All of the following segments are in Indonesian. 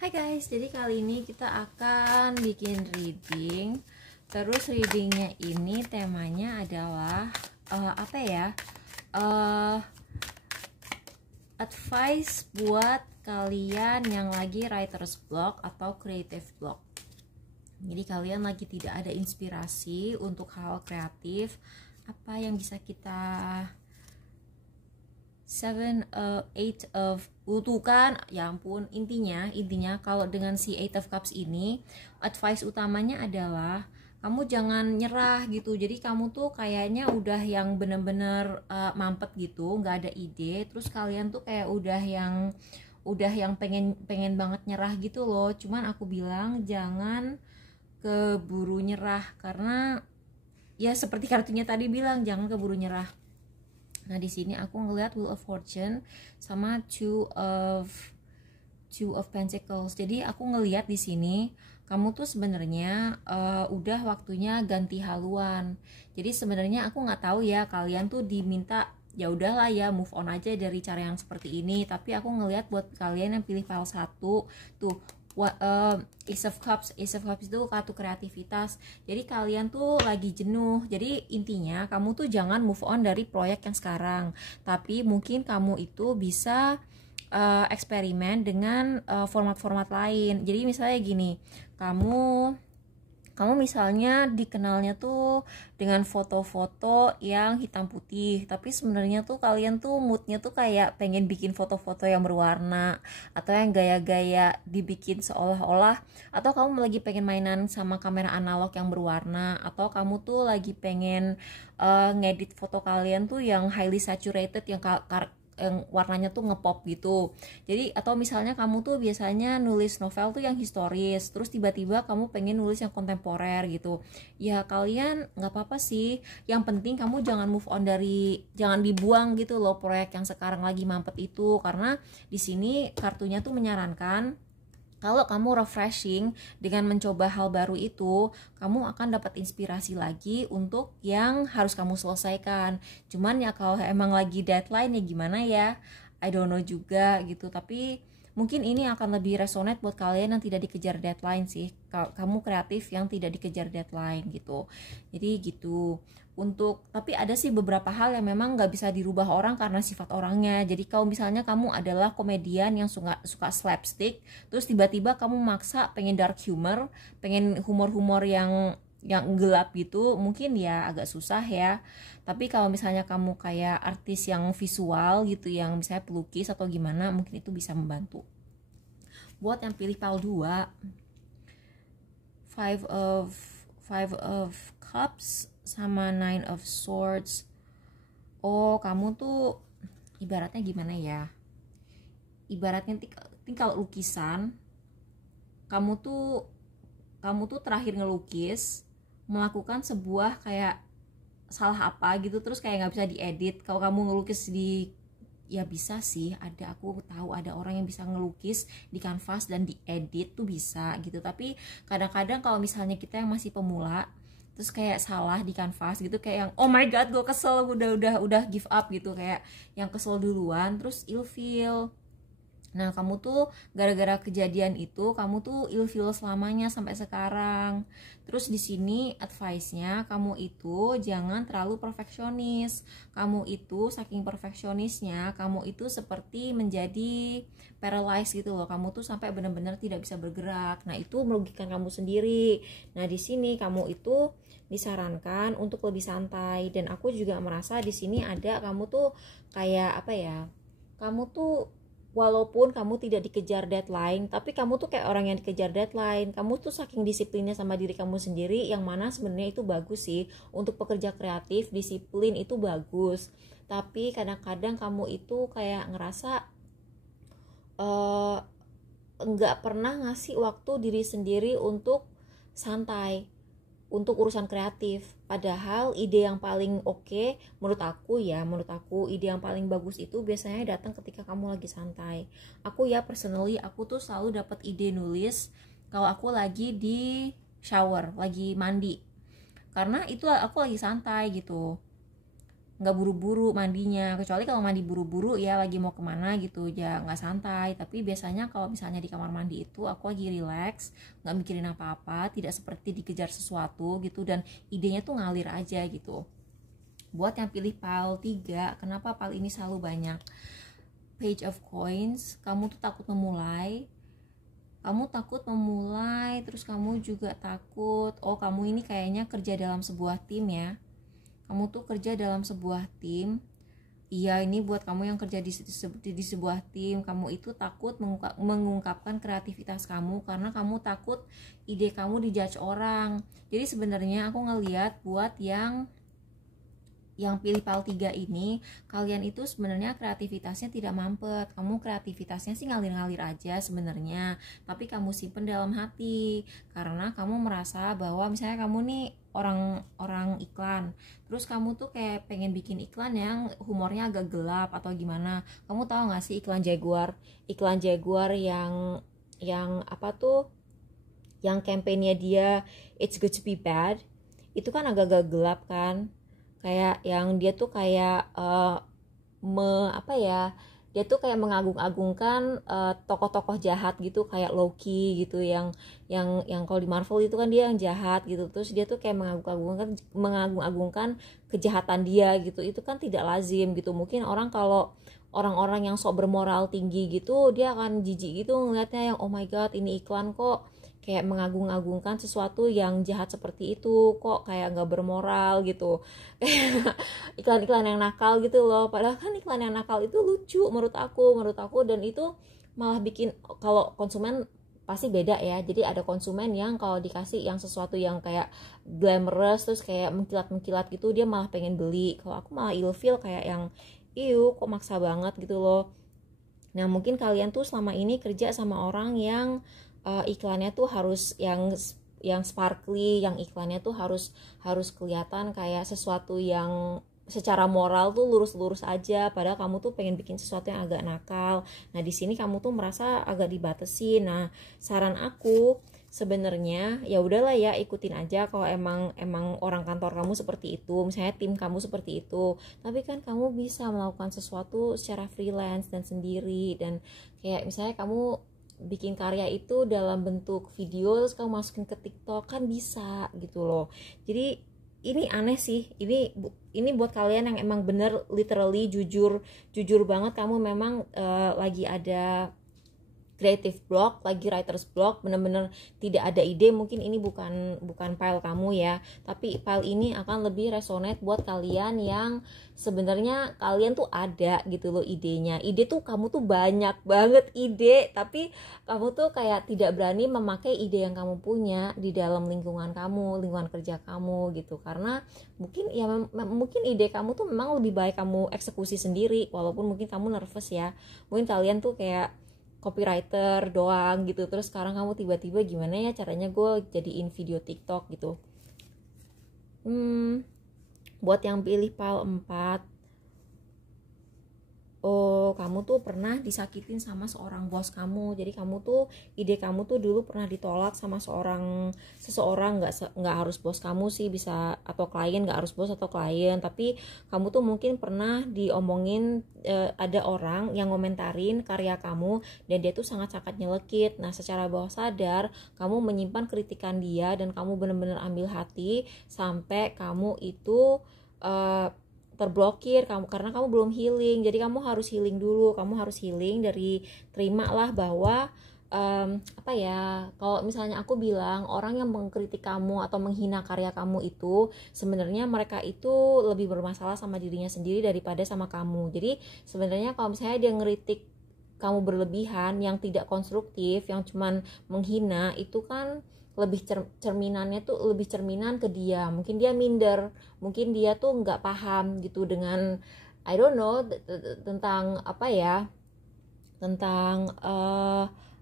Hai guys, jadi kali ini kita akan bikin reading. Terus readingnya ini temanya adalah apa ya? Advice buat kalian yang lagi writer's block atau creative block. Jadi kalian lagi tidak ada inspirasi untuk hal kreatif, apa yang bisa kita eight of tuh kan, ya ampun, intinya kalau dengan si Eight of Cups ini, advice utamanya adalah kamu jangan nyerah gitu. Jadi kamu tuh kayaknya udah yang bener-bener mampet gitu, nggak ada ide. Terus kalian tuh kayak udah yang pengen banget nyerah gitu loh. Cuman aku bilang jangan keburu nyerah, karena ya seperti kartunya tadi bilang, jangan keburu nyerah. Nah, di sini aku ngelihat Wheel of Fortune sama Two of Pentacles. Jadi aku ngelihat di sini kamu tuh sebenarnya udah waktunya ganti haluan. Jadi sebenarnya aku nggak tahu ya, kalian tuh diminta ya udahlah ya, move on aja dari cara yang seperti ini. Tapi aku ngelihat buat kalian yang pilih file 1 tuh, Ace of Cups itu kartu kreativitas. Jadi kalian tuh lagi jenuh. Jadi intinya kamu tuh jangan move on dari proyek yang sekarang, tapi mungkin kamu itu bisa eksperimen dengan format-format lain. Jadi misalnya gini, kamu misalnya dikenalnya tuh dengan foto-foto yang hitam putih, tapi sebenarnya tuh kalian tuh moodnya tuh kayak pengen bikin foto-foto yang berwarna, atau yang gaya-gaya dibikin seolah-olah, atau kamu lagi pengen mainan sama kamera analog yang berwarna, atau kamu tuh lagi pengen ngedit foto kalian tuh yang highly saturated, yang warnanya tuh ngepop gitu. Jadi atau misalnya kamu tuh biasanya nulis novel tuh yang historis, terus tiba-tiba kamu pengen nulis yang kontemporer gitu. Ya kalian nggak apa-apa sih, yang penting kamu jangan move on jangan dibuang gitu loh proyek yang sekarang lagi mampet itu. Karena di sini kartunya tuh menyarankan kalau kamu refreshing dengan mencoba hal baru itu, kamu akan dapat inspirasi lagi untuk yang harus kamu selesaikan. Cuman ya kalau emang lagi deadline ya gimana ya, I don't know juga gitu. Tapi mungkin ini akan lebih resonate buat kalian yang tidak dikejar deadline sih. Kamu kreatif yang tidak dikejar deadline gitu. Jadi gitu. Tapi ada sih beberapa hal yang memang nggak bisa dirubah orang karena sifat orangnya. Jadi kalau misalnya kamu adalah komedian yang suka slapstick, terus tiba-tiba kamu maksa pengen dark humor, pengen humor-humor yang gelap gitu, mungkin ya agak susah ya. Tapi kalau misalnya kamu kayak artis yang visual gitu, yang misalnya pelukis atau gimana, mungkin itu bisa membantu. Buat yang pilih pile 2, Five of Cups sama Nine of Swords. Oh, kamu tuh ibaratnya gimana ya? Ibaratnya kalau lukisan, kamu tuh terakhir ngelukis melakukan sebuah kayak salah apa gitu, terus kayak nggak bisa diedit. Kalau kamu ngelukis ya bisa sih, aku tahu ada orang yang bisa ngelukis di kanvas dan diedit tuh bisa gitu. Tapi kadang-kadang kalau misalnya kita yang masih pemula, terus kayak salah di kanvas gitu, kayak yang oh my god gue kesel, udah give up gitu, kayak yang kesel duluan terus ilfeel. Nah kamu tuh gara-gara kejadian itu kamu tuh ilfeel selamanya sampai sekarang. Terus di sini advice-nya, kamu itu jangan terlalu perfeksionis. Kamu itu saking perfeksionisnya, kamu itu seperti menjadi paralyzed gitu loh. Kamu tuh sampai benar-benar tidak bisa bergerak. Nah itu merugikan kamu sendiri. Nah di sini kamu itu disarankan untuk lebih santai. Dan aku juga merasa di sini ada kamu tuh kayak apa ya? Kamu tuh walaupun kamu tidak dikejar deadline, tapi kamu tuh kayak orang yang dikejar deadline. Kamu tuh saking disiplinnya sama diri kamu sendiri, yang mana sebenarnya itu bagus sih. Untuk pekerja kreatif, disiplin itu bagus. Tapi kadang-kadang kamu itu kayak ngerasa nggak pernah ngasih waktu diri sendiri untuk santai, untuk urusan kreatif. Padahal ide yang paling oke, menurut aku ide yang paling bagus itu biasanya datang ketika kamu lagi santai. Aku ya personally, aku tuh selalu dapat ide nulis kalau aku lagi di shower, lagi mandi, karena itu aku lagi santai gitu. nggak buru-buru mandinya, kecuali kalau mandi buru-buru ya lagi mau kemana gitu ya nggak santai. Tapi biasanya kalau misalnya di kamar mandi itu aku lagi relax, nggak mikirin apa-apa, tidak seperti dikejar sesuatu gitu, dan idenya tuh ngalir aja gitu. Buat yang pilih pile 3, kenapa pile ini selalu banyak? Page of Coins, kamu tuh takut memulai, terus kamu juga takut, oh kamu ini kayaknya kerja dalam sebuah tim ya, kamu tuh kerja dalam sebuah tim. Iya, ini buat kamu yang kerja di sebuah tim, kamu itu takut mengungkapkan kreativitas kamu karena kamu takut ide kamu dijudge orang. Jadi sebenarnya aku ngeliat buat yang pilih pal 3 ini, kalian itu sebenarnya kreativitasnya tidak mampet. Kamu kreativitasnya sih ngalir-ngalir aja sebenarnya, tapi kamu simpen dalam hati karena kamu merasa bahwa misalnya kamu nih orang iklan, terus kamu tuh kayak pengen bikin iklan yang humornya agak gelap atau gimana. Kamu tahu nggak sih iklan Jaguar yang apa tuh, yang kampanye dia It's Good to Be Bad, itu kan agak-agak gelap kan, kayak yang dia tuh kayak dia tuh kayak mengagung-agungkan tokoh-tokoh jahat gitu, kayak Loki gitu, yang kalau di Marvel itu kan dia yang jahat gitu, terus dia tuh kayak mengagung-agungkan kejahatan dia gitu. Itu kan tidak lazim gitu. Mungkin kalau orang-orang yang sok bermoral tinggi gitu, dia akan jijik gitu ngeliatnya, yang oh my god, ini iklan kok kayak mengagung-agungkan sesuatu yang jahat seperti itu, kok kayak nggak bermoral gitu. Iklan-iklan yang nakal gitu loh, padahal kan iklan yang nakal itu lucu menurut aku, dan itu malah bikin, kalau konsumen pasti beda ya. Jadi ada konsumen yang kalau dikasih yang sesuatu yang kayak glamorous terus kayak mengkilat-mengkilat gitu, dia malah pengen beli. Kalau aku malah ilfeel kayak yang kok maksa banget gitu loh. Nah mungkin kalian tuh selama ini kerja sama orang yang iklannya tuh harus yang sparkly, yang iklannya tuh harus kelihatan kayak sesuatu yang secara moral tuh lurus-lurus aja, padahal kamu tuh pengen bikin sesuatu yang agak nakal. Nah di sini kamu tuh merasa agak dibatasi. Nah saran aku sebenarnya ya udahlah ya, ikutin aja kalau emang orang kantor kamu seperti itu, misalnya tim kamu seperti itu. Tapi kan kamu bisa melakukan sesuatu secara freelance dan sendiri, dan kayak misalnya kamu bikin karya itu dalam bentuk video terus kamu masukin ke TikTok kan bisa gitu loh. Jadi ini aneh sih, ini buat kalian yang emang bener literally jujur banget kamu memang lagi ada creative block, lagi writer's block, bener-bener tidak ada ide. Mungkin ini bukan file kamu ya, tapi file ini akan lebih resonate buat kalian yang sebenarnya kalian tuh ada gitu loh idenya. Ide tuh kamu tuh banyak banget ide, tapi kamu tuh kayak tidak berani memakai ide yang kamu punya di dalam lingkungan kerja kamu gitu, karena mungkin ide kamu tuh memang lebih baik kamu eksekusi sendiri, walaupun mungkin kamu nervous ya. Mungkin kalian tuh kayak copywriter doang gitu, terus sekarang kamu tiba-tiba gimana ya caranya gue jadiin video TikTok gitu. Buat yang pilih pile 4, oh kamu tuh pernah disakitin sama seorang bos kamu. Jadi ide kamu tuh dulu pernah ditolak sama seseorang, nggak harus bos kamu sih, bisa atau klien, nggak harus bos atau klien, tapi kamu tuh mungkin pernah diomongin, ada orang yang ngomentarin karya kamu dan dia tuh sangat-sangat nyelekit. Nah secara bawah sadar kamu menyimpan kritikan dia dan kamu benar-benar ambil hati sampai kamu itu terblokir karena kamu belum healing. Jadi kamu harus healing dulu, dari terimalah bahwa kalau misalnya aku bilang orang yang mengkritik kamu atau menghina karya kamu itu sebenarnya mereka itu lebih bermasalah sama dirinya sendiri daripada sama kamu. Jadi sebenarnya kalau misalnya dia ngeritik kamu berlebihan yang tidak konstruktif, yang cuman menghina, itu kan lebih cerminan ke dia. Mungkin dia minder, mungkin dia tuh nggak paham gitu dengan I don't know tentang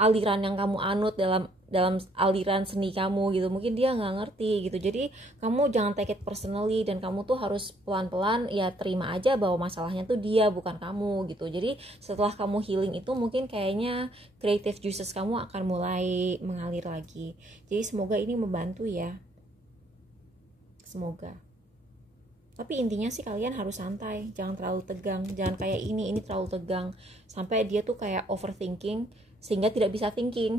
aliran yang kamu anut dalam aliran seni kamu gitu. Mungkin dia nggak ngerti gitu. Jadi kamu jangan take it personally, dan kamu tuh harus pelan-pelan ya terima aja bahwa masalahnya tuh dia bukan kamu gitu. Jadi setelah kamu healing itu mungkin kayaknya creative juices kamu akan mulai mengalir lagi. Jadi semoga ini membantu ya, semoga. Tapi intinya sih kalian harus santai, jangan terlalu tegang, jangan kayak ini terlalu tegang sampai dia tuh kayak overthinking sehingga tidak bisa thinking.